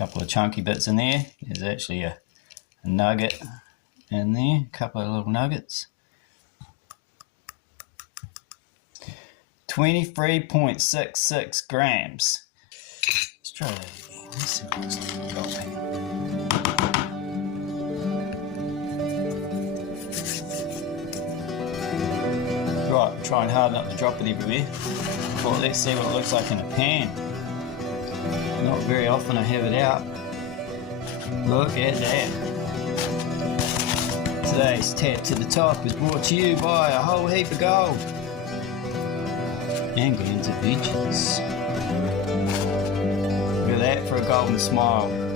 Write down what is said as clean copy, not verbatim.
couple of chunky bits in there. There's actually a nugget in there, a couple of little nuggets. 23.66 grams. Let's try that again. Let's see what this got here. Right, try and harden up to drop it everywhere. Well, let's see what it looks like in a pan. Not very often I have it out. Look at that. Today's Tap to the Top is brought to you by a whole heap of gold and Glenns Adventures. Look at that for a golden smile.